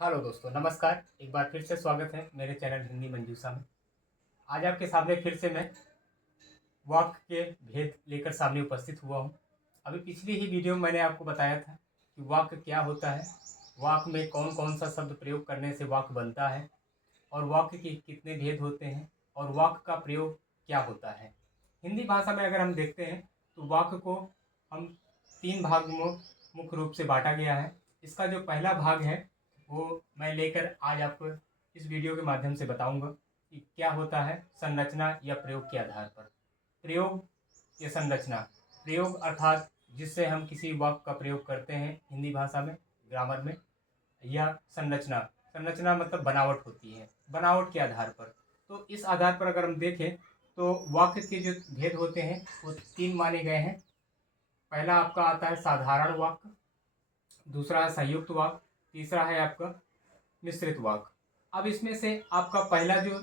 Hello दोस्तों, नमस्कार। एक बार फिर से स्वागत है मेरे चैनल हिंदी मंजूषा में। आज आपके सामने फिर से मैं वाक्य के भेद लेकर सामने उपस्थित हुआ हूँ। अभी पिछली ही वीडियो में मैंने आपको बताया था कि वाक्य क्या होता है, वाक्य में कौन कौन सा शब्द प्रयोग करने से वाक्य बनता है और वाक्य के कितने भेद होते हैं और वाक्य का प्रयोग क्या होता है। हिंदी भाषा में अगर हम देखते हैं तो वाक्य को हम तीन भाग में मुख्य रूप से बांटा गया है। इसका जो पहला भाग है वो मैं लेकर आज आपको इस वीडियो के माध्यम से बताऊंगा कि क्या होता है संरचना या प्रयोग के आधार पर। प्रयोग या संरचना, प्रयोग अर्थात जिससे हम किसी वाक्य का प्रयोग करते हैं हिंदी भाषा में, ग्रामर में, या संरचना, संरचना मतलब बनावट होती है, बनावट के आधार पर। तो इस आधार पर अगर हम देखें तो वाक्य के जो भेद होते हैं वो तीन माने गए हैं। पहला आपका आता है साधारण वाक्य, दूसरा है संयुक्त वाक्य, तीसरा है आपका मिश्रित वाक्य। अब इसमें से आपका पहला जो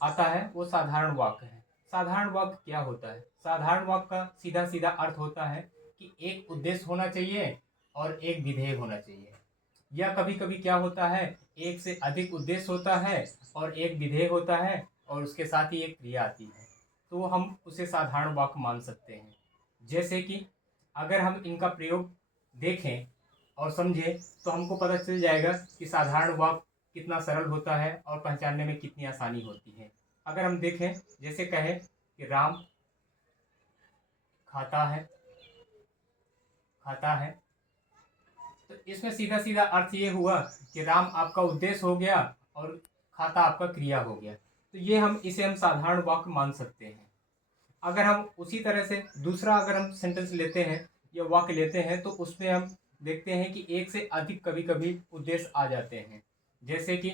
आता है वो साधारण वाक्य है। साधारण वाक्य क्या होता है? साधारण वाक्य का सीधा सीधा अर्थ होता है कि एक उद्देश्य होना चाहिए और एक विधेय होना चाहिए। या कभी कभी क्या होता है, एक से अधिक उद्देश्य होता है और एक विधेय होता है और उसके साथ ही एक क्रिया आती है, तो हम उसे साधारण वाक्य मान सकते हैं। जैसे कि अगर हम इनका प्रयोग देखें और समझें तो हमको पता चल जाएगा कि साधारण वाक्य कितना सरल होता है और पहचानने में कितनी आसानी होती है। अगर हम देखें, जैसे कहें कि राम खाता है, खाता है, तो इसमें सीधा सीधा अर्थ ये हुआ कि राम आपका उद्देश्य हो गया और खाता आपका क्रिया हो गया। तो ये हम साधारण वाक्य मान सकते हैं। अगर हम उसी तरह से दूसरा अगर हम सेंटेंस लेते हैं या वाक्य लेते हैं तो उसमें हम देखते हैं कि एक से अधिक कभी कभी उद्देश्य आ जाते हैं। जैसे कि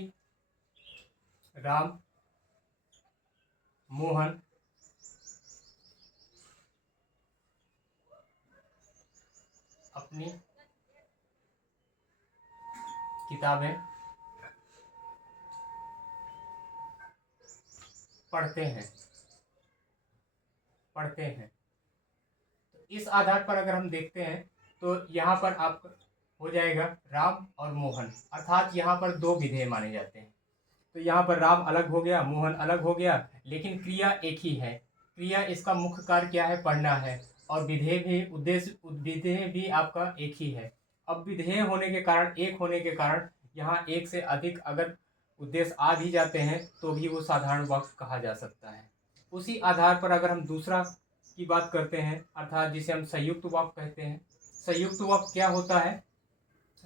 राम मोहन अपनी किताबें पढ़ते हैं, पढ़ते हैं। तो इस आधार पर अगर हम देखते हैं तो यहाँ पर आप हो जाएगा राम और मोहन, अर्थात यहाँ पर दो विधेय माने जाते हैं। तो यहाँ पर राम अलग हो गया, मोहन अलग हो गया, लेकिन क्रिया एक ही है। क्रिया इसका मुख्य कार्य क्या है? पढ़ना है। और विधेय भी, उद्देश्य विधेय भी आपका एक ही है। अब विधेय होने के कारण, एक होने के कारण, यहाँ एक से अधिक अगर उद्देश्य आ भी जाते हैं तो भी वो साधारण वाक्य कहा जा सकता है। उसी आधार पर अगर हम दूसरा की बात करते हैं, अर्थात जिसे हम संयुक्त वाक्य कहते हैं। संयुक्त वाक्य क्या होता है?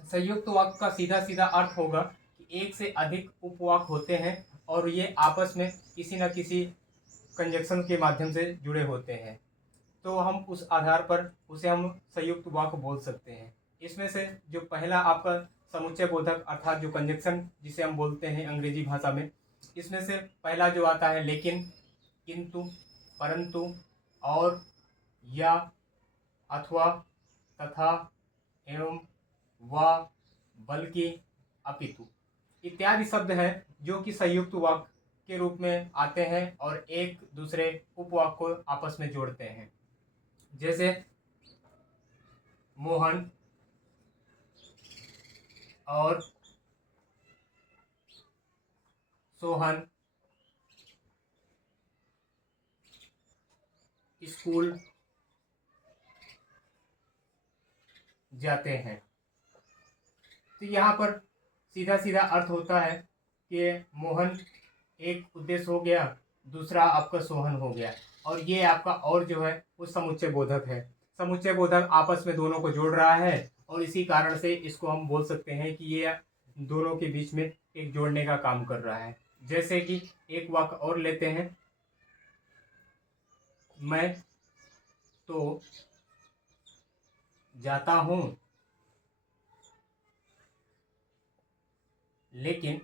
संयुक्त वाक्य का सीधा सीधा अर्थ होगा कि एक से अधिक उपवाक्य होते हैं और ये आपस में किसी न किसी कंजक्शन के माध्यम से जुड़े होते हैं। तो हम उस आधार पर उसे हम संयुक्त वाक्य बोल सकते हैं। इसमें से जो पहला आपका समुच्चय बोधक अर्थात जो कंजक्शन जिसे हम बोलते हैं अंग्रेजी भाषा में, इसमें से पहला जो आता है लेकिन, किंतु, परंतु, और, या, अथवा, तथा, एवं, व, बल्कि, अपितु इत्यादि शब्द हैं जो कि संयुक्त वाक्य के रूप में आते हैं और एक दूसरे उपवाक्य को आपस में जोड़ते हैं। जैसे मोहन और सोहन स्कूल जाते हैं। तो यहाँ पर सीधा सीधा अर्थ होता है कि मोहन एक उद्देश्य हो गया, दूसरा आपका सोहन हो गया, और ये आपका और जो है वो समुच्चय बोधक है। समुच्चय बोधक आपस में दोनों को जोड़ रहा है और इसी कारण से इसको हम बोल सकते हैं कि ये दोनों के बीच में एक जोड़ने का काम कर रहा है। जैसे कि एक वाक्य और लेते हैं, मैं तो जाता हूँ लेकिन,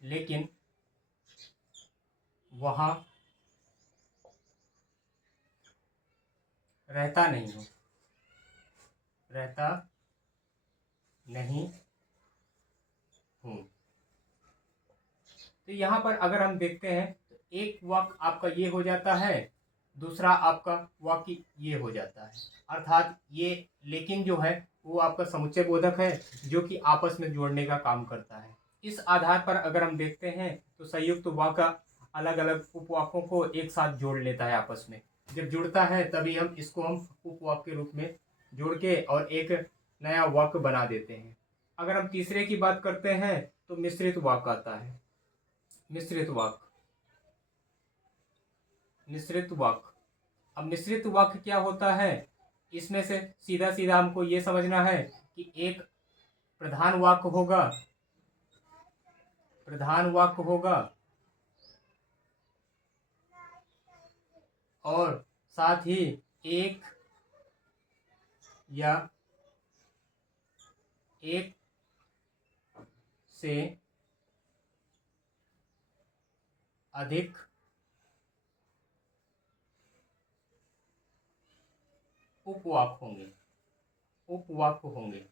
लेकिन वहाँ रहता नहीं हूँ, रहता नहीं हूँ। तो यहाँ पर अगर हम देखते हैं तो एक वाक्य आपका ये हो जाता है, दूसरा आपका वाक्य ये हो जाता है। अर्थात ये लेकिन जो है वो आपका समुच्चय बोधक है जो कि आपस में जोड़ने का काम करता है। इस आधार पर अगर हम देखते हैं तो संयुक्त वाक्य अलग अलग उपवाक्यों को एक साथ जोड़ लेता है आपस में। जब जुड़ता है तभी हम इसको उपवाक्य के रूप में जोड़ के और एक नया वाक्य बना देते हैं। अगर हम तीसरे की बात करते हैं तो मिश्रित वाक्य आता है। मिश्रित वाक्य, मिश्रित वाक्य। अब मिश्रित वाक्य क्या होता है, इसमें से सीधा सीधा हमको ये समझना है कि एक प्रधान वाक्य होगा, प्रधान वाक्य होगा और साथ ही एक या एक से अधिक उपवाक्य होंगे, उपवाक्य होंगे।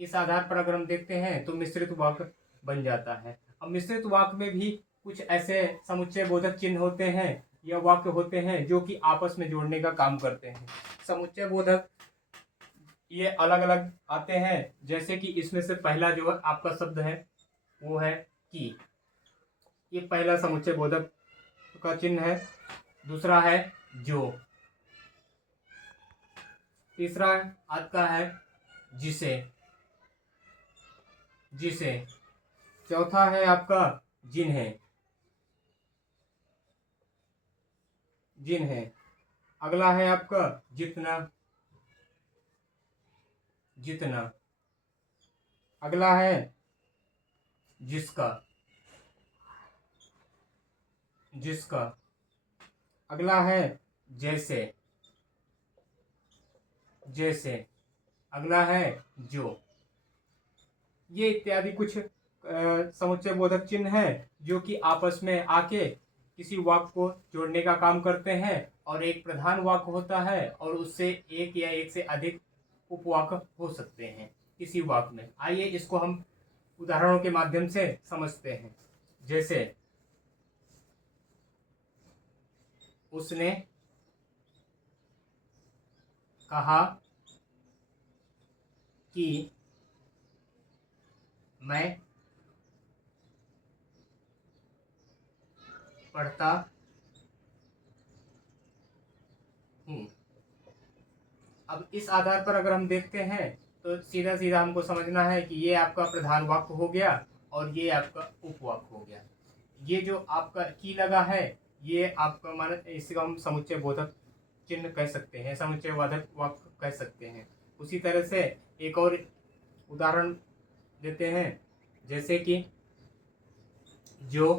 इस आधार पर अगर हम देखते हैं तो मिश्रित वाक्य बन जाता है। अब मिश्रित वाक्य में भी कुछ ऐसे समुच्चय बोधक चिन्ह होते हैं या वाक्य होते हैं जो कि आपस में जोड़ने का काम करते हैं। समुच्चय बोधक ये अलग अलग आते हैं, जैसे कि इसमें से पहला जो है आपका शब्द है वो है कि। ये पहला समुच्चय बोधक का चिन्ह है। दूसरा है जो। तीसरा आपका है जिसे, जिसे। चौथा है आपका जिन्हें, जिन्हें। अगला है आपका जितना, जितना। अगला है जिसका, जिसका। अगला है जैसे, जैसे। अगला है जो। ये इत्यादि कुछ समुच्चय बोधक चिन्ह है जो कि आपस में आके किसी वाक्य को जोड़ने का काम करते हैं और एक प्रधान वाक्य होता है और उससे एक या एक से अधिक उपवाक्य हो सकते हैं किसी वाक्य में। आइए इसको हम उदाहरणों के माध्यम से समझते हैं। जैसे उसने कहा कि मैं पढ़ता हूँ। अब इस आधार पर अगर हम देखते हैं तो सीधा सीधा हमको समझना है कि ये आपका प्रधान वाक्य हो गया और ये आपका उपवाक्य हो गया। ये जो आपका की लगा है ये आपका मान इसको हम समुच्चय बोधक चिन्ह कह सकते हैं, समुच्चय बोधक वाक्य कह सकते हैं। उसी तरह से एक और उदाहरण देते हैं, जैसे कि जो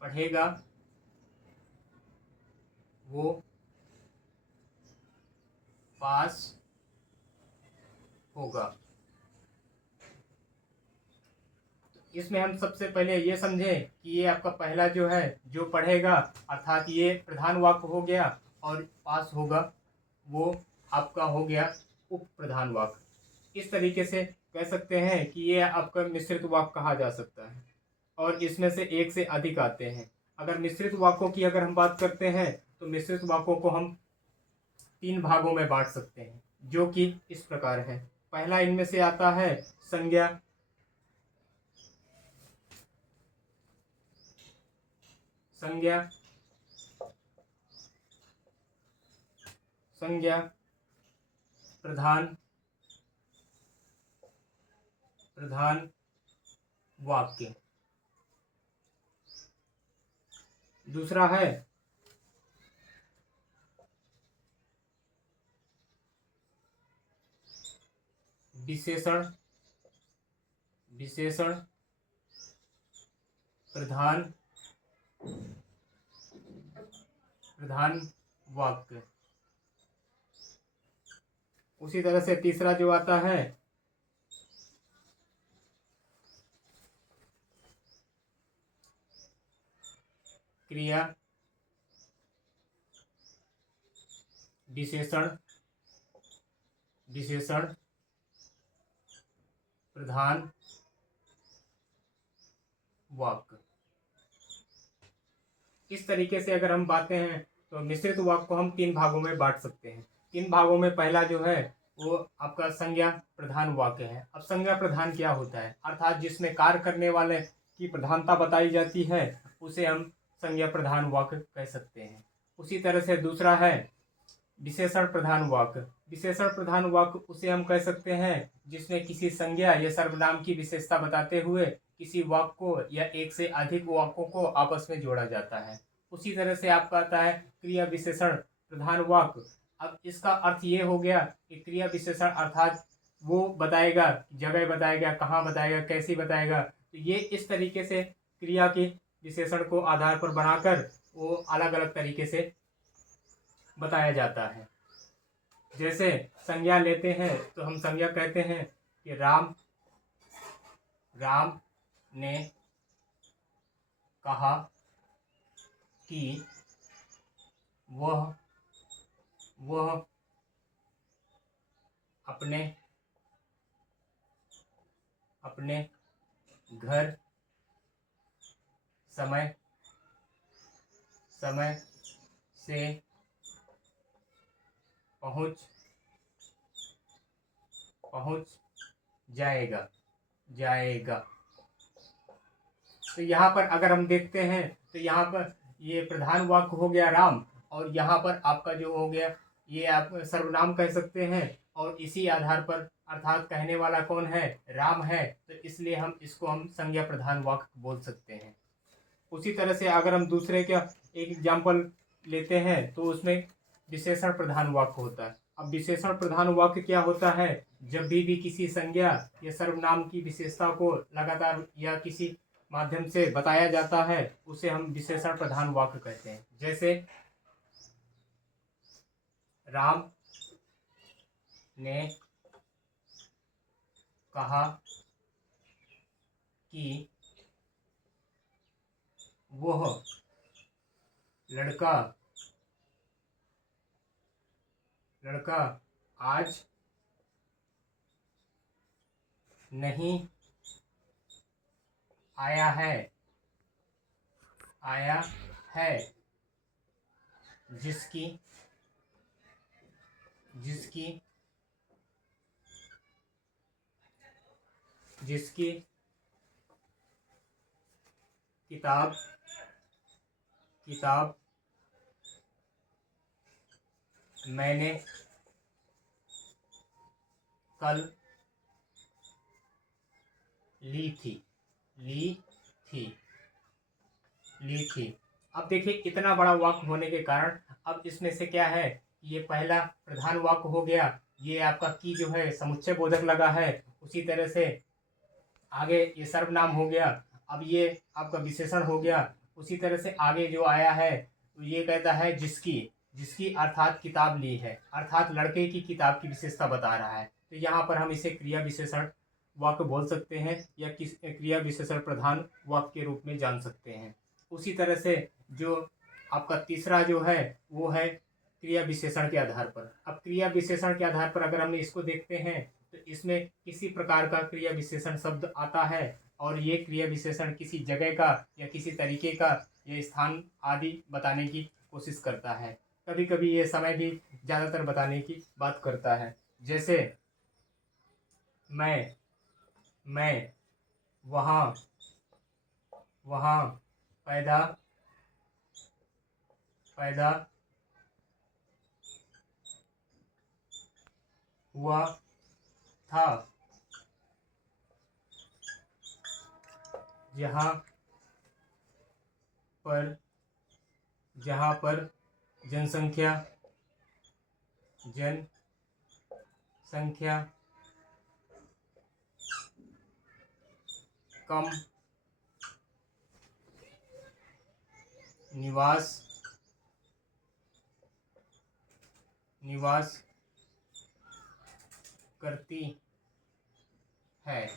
पढ़ेगा वो पास होगा। इसमें हम सबसे पहले ये समझें कि ये आपका पहला जो है जो पढ़ेगा अर्थात ये प्रधान वाक्य हो गया और पास होगा वो आपका हो गया उप प्रधान वाक्य। इस तरीके से कह सकते हैं कि ये आपका मिश्रित वाक्य कहा जा सकता है और इसमें से एक से अधिक आते हैं। अगर मिश्रित वाक्यों की अगर हम बात करते हैं तो मिश्रित वाक्यों को हम 3 भागों में बांट सकते हैं जो कि इस प्रकार है। पहला इनमें से आता है संज्ञा, संज्ञा, संज्ञा, प्रधान, प्रधान वाक्य। दूसरा है विशेषण, विशेषण, प्रधान, प्रधान वाक्य। उसी तरह से तीसरा जो आता है क्रिया, विशेषण, विशेषण, प्रधान वाक्य। इस तरीके से अगर हम बातें हैं तो मिश्रित वाक्य को हम 3 भागों में बांट सकते हैं। 3 भागों में पहला जो है वो आपका संज्ञा प्रधान वाक्य है। अब संज्ञा प्रधान क्या होता है, अर्थात जिसमें कार्य करने वाले की प्रधानता बताई जाती है उसे हम संज्ञा प्रधान वाक्य कह सकते हैं। उसी तरह से दूसरा है विशेषण प्रधान वाक्य। विशेषण प्रधान वाक्य उसे हम कह सकते हैं जिसमें किसी संज्ञा या सर्वनाम की विशेषता बताते हुए किसी वाक्य को या एक से अधिक वाक्यों को आपस में जोड़ा जाता है। उसी तरह से आपका आता है क्रिया विशेषण प्रधान वाक्य। अब इसका अर्थ ये हो गया कि क्रिया विशेषण अर्थात वो बताएगा, जगह बताएगा, कहाँ बताएगा, कैसी बताएगा। तो ये इस तरीके से क्रिया के विशेषण को आधार पर बनाकर वो अलग अलग तरीके से बताया जाता है। जैसे संज्ञा लेते हैं तो हम संज्ञा कहते हैं कि राम ने कहा कि वह अपने घर समय से पहुंच जाएगा। तो यहाँ पर अगर हम देखते हैं तो यहाँ पर ये प्रधान वाक्य हो गया राम, और यहाँ पर आपका जो हो गया ये आप सर्वनाम कह सकते हैं, और इसी आधार पर अर्थात कहने वाला कौन है, राम है, तो इसलिए हम इसको हम संज्ञा प्रधान वाक्य बोल सकते हैं। उसी तरह से अगर हम दूसरे का एक एग्जाम्पल लेते हैं तो उसमें विशेषण प्रधान वाक्य होता है। अब विशेषण प्रधान वाक्य क्या होता है, जब भी किसी संज्ञा या सर्वनाम की विशेषता को लगातार या किसी माध्यम से बताया जाता है उसे हम विशेषण प्रधान वाक्य कहते हैं। जैसे राम ने कहा कि वह लड़का आज नहीं आया है जिसकी किताब मैंने कल ली थी। अब देखिए इतना बड़ा वाक्य होने के कारण अब इसमें से क्या है, ये पहला प्रधान वाक्य हो गया, ये आपका की जो है समुच्चय बोधक लगा है। उसी तरह से आगे ये सर्वनाम हो गया, अब ये आपका विशेषण हो गया। उसी तरह से आगे जो आया है तो ये कहता है जिसकी अर्थात किताब ली है, अर्थात लड़के की किताब की विशेषता बता रहा है। तो यहाँ पर हम इसे क्रिया विशेषण वाक्य बोल सकते हैं या क्रिया विशेषण प्रधान वाक्य के रूप में जान सकते हैं। उसी तरह से जो आपका तीसरा जो है वो है क्रिया विशेषण के आधार पर। अब क्रिया विशेषण के आधार पर अगर हम इसको देखते हैं तो इसमें किसी प्रकार का क्रिया विशेषण शब्द आता है और ये क्रिया विशेषण किसी जगह का या किसी तरीके का ये स्थान आदि बताने की कोशिश करता है। कभी कभी ये समय भी ज़्यादातर बताने की बात करता है। जैसे मैं वहाँ पैदा हुआ था, जहाँ पर जनसंख्या कम, निवास करती है।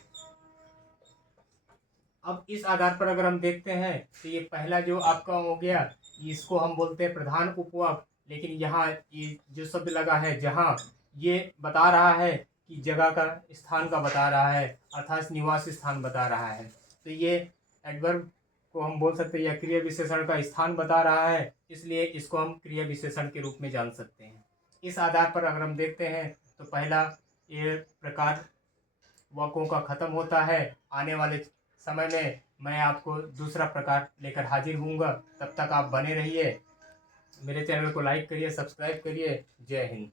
अब इस आधार पर अगर हम देखते हैं तो ये पहला जो आपका हो गया इसको हम बोलते हैं प्रधान उपवाक्य, लेकिन यहाँ ये जो शब्द लगा है जहाँ, ये बता रहा है कि जगह का स्थान का बता रहा है, अर्थात निवास स्थान बता रहा है। तो ये एडवर्ब को हम बोल सकते हैं या क्रिया विशेषण का स्थान बता रहा है, इसलिए इसको हम क्रिया विशेषण के रूप में जान सकते हैं। इस आधार पर अगर हम देखते हैं तो पहला ये प्रकार वाक्यों का खत्म होता है। आने वाले समय में मैं आपको दूसरा प्रकार लेकर हाजिर हूँगा। तब तक आप बने रहिए, मेरे चैनल को लाइक करिए, सब्सक्राइब करिए। जय हिंद।